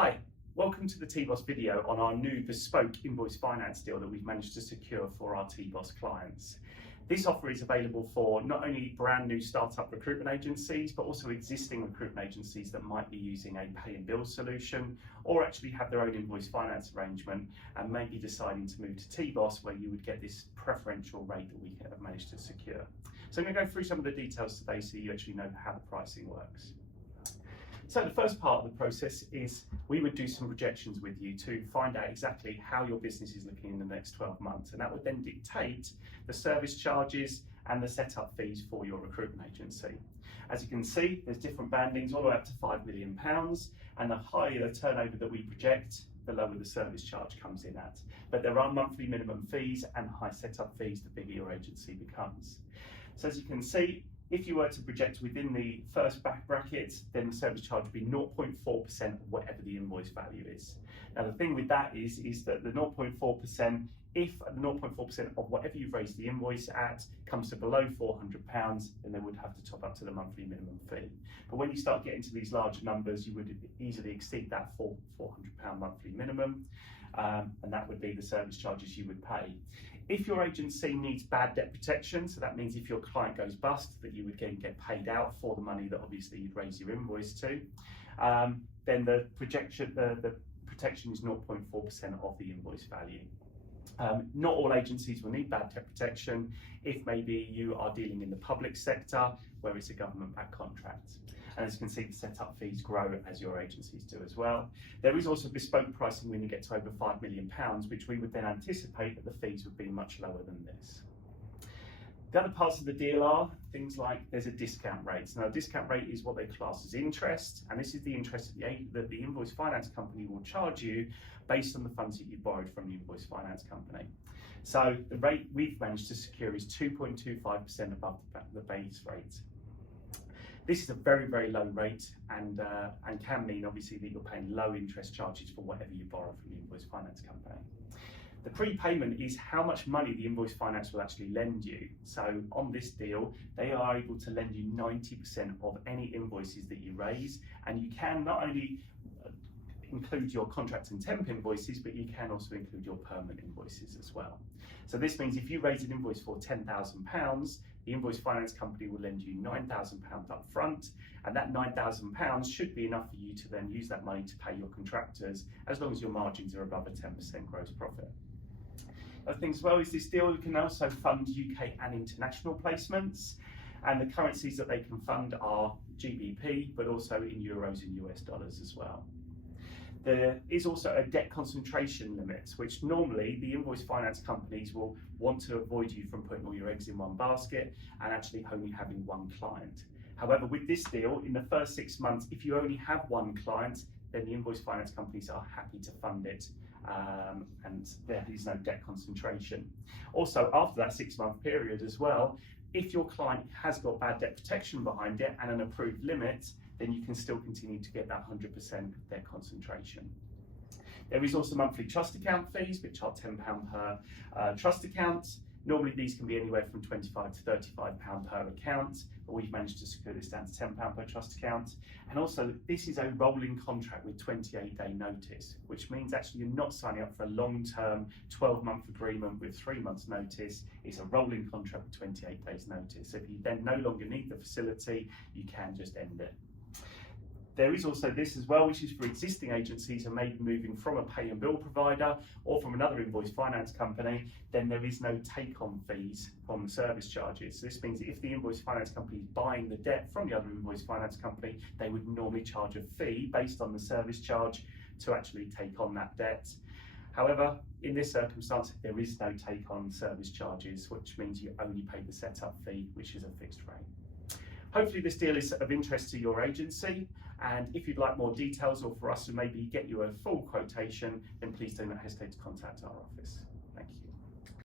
Hi, welcome to the TBOS video on our new bespoke invoice finance deal that we've managed to secure for our TBOS clients. This offer is available for not only brand new startup recruitment agencies, but also existing recruitment agencies that might be using a pay and bill solution or actually have their own invoice finance arrangement and may be deciding to move to TBOS, where you would get this preferential rate that we have managed to secure. So I'm going to go through some of the details today so you actually know how the pricing works. So the first part of the process is we would do some projections with you to find out exactly how your business is looking in the next 12 months, and that would then dictate the service charges and the setup fees for your recruitment agency. As you can see, there's different bandings all the way up to £5 million, and the higher the turnover that we project, the lower the service charge comes in at. But there are monthly minimum fees and high setup fees the bigger your agency becomes. So as you can see, if you were to project within the first bracket, then the service charge would be 0.4% of whatever the invoice value is. Now the thing with that is that the 0.4%, if the 0.4% of whatever you've raised the invoice at comes to below £400, then they would have to top up to the monthly minimum fee. But when you start getting to these larger numbers, you would easily exceed that £400 monthly minimum, and that would be the service charges you would pay. If your agency needs bad debt protection, so that means if your client goes bust, that you would get paid out for the money that obviously you'd raise your invoice to, then the protection is 0.4% of the invoice value. Not all agencies will need bad debt protection if maybe you are dealing in the public sector where it's a government-backed contract. And as you can see, the setup fees grow as your agencies do as well. There is also bespoke pricing when you get to over £5 million, which we would then anticipate that the fees would be much lower than this. The other parts of the deal are things like there's a discount rate. Now, a discount rate is what they class as interest, and this is the interest that the invoice finance company will charge you based on the funds that you borrowed from the invoice finance company. So the rate we've managed to secure is 2.25% above the base rate. This is a very, very low rate and can mean obviously that you're paying low interest charges for whatever you borrow from the invoice finance company. The prepayment is how much money the invoice finance will actually lend you. So on this deal, they are able to lend you 90% of any invoices that you raise, and you can not only include your contract and temp invoices, but you can also include your permanent invoices as well. So this means if you raise an invoice for £10,000, the invoice finance company will lend you £9,000 up front, and that £9,000 should be enough for you to then use that money to pay your contractors, as long as your margins are above a 10% gross profit. Other things as well is this deal can also fund UK and international placements, and the currencies that they can fund are GBP, but also in euros and US dollars as well. There is also a debt concentration limit, which normally the invoice finance companies will want to avoid you from putting all your eggs in one basket and actually only having one client. However, with this deal, in the first 6 months, if you only have one client, then the invoice finance companies are happy to fund it, and there is no debt concentration. Also, after that 6-month period as well, if your client has got bad debt protection behind it and an approved limit, then you can still continue to get that 100% debt concentration. There is also monthly trust account fees, which are £10 per trust account. Normally these can be anywhere from £25 to £35 per account, but we've managed to secure this down to £10 per trust account. And also this is a rolling contract with 28-day notice, which means actually you're not signing up for a long-term 12-month agreement with 3 months notice. It's a rolling contract with 28 days notice. So if you then no longer need the facility, you can just end it. There is also this as well, which is for existing agencies who may be moving from a pay and bill provider or from another invoice finance company, then there is no take-on fees from the service charges. So this means if the invoice finance company is buying the debt from the other invoice finance company, they would normally charge a fee based on the service charge to actually take on that debt. However, in this circumstance, there is no take-on service charges, which means you only pay the setup fee, which is a fixed rate. Hopefully this deal is of interest to your agency, and if you'd like more details or for us to maybe get you a full quotation, then please do not hesitate to contact our office. Thank you.